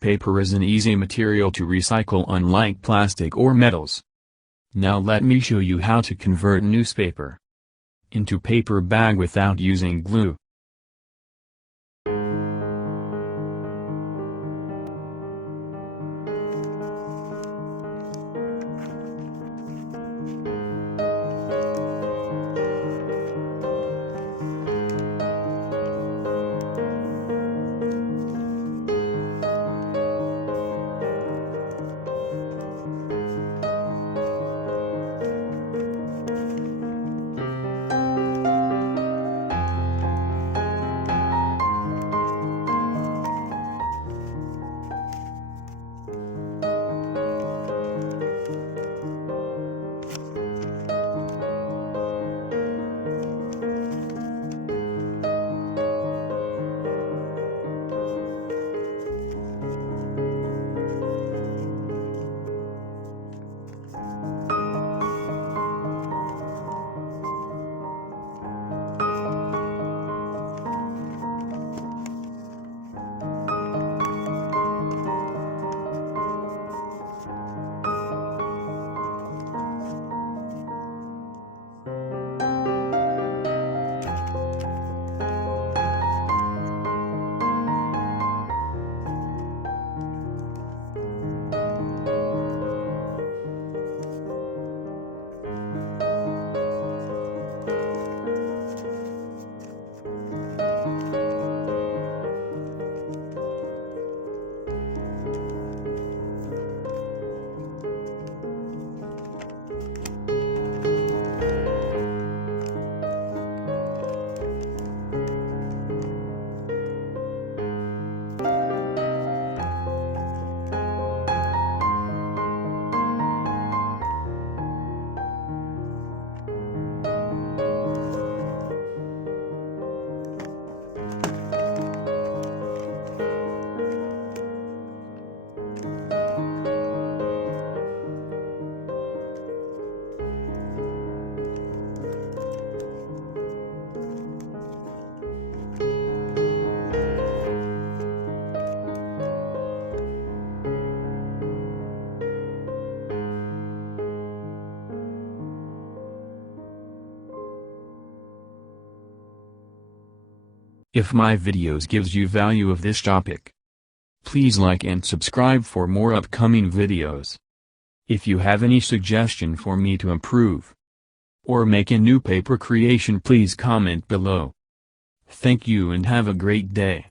Paper is an easy material to recycle unlike plastic or metals. Now let me show you how to convert newspaper into paper bag without using glue. If my videos gives you value of this topic, please like and subscribe for more upcoming videos. If you have any suggestion for me to improve or make a new paper creation, please comment below. Thank you and have a great day.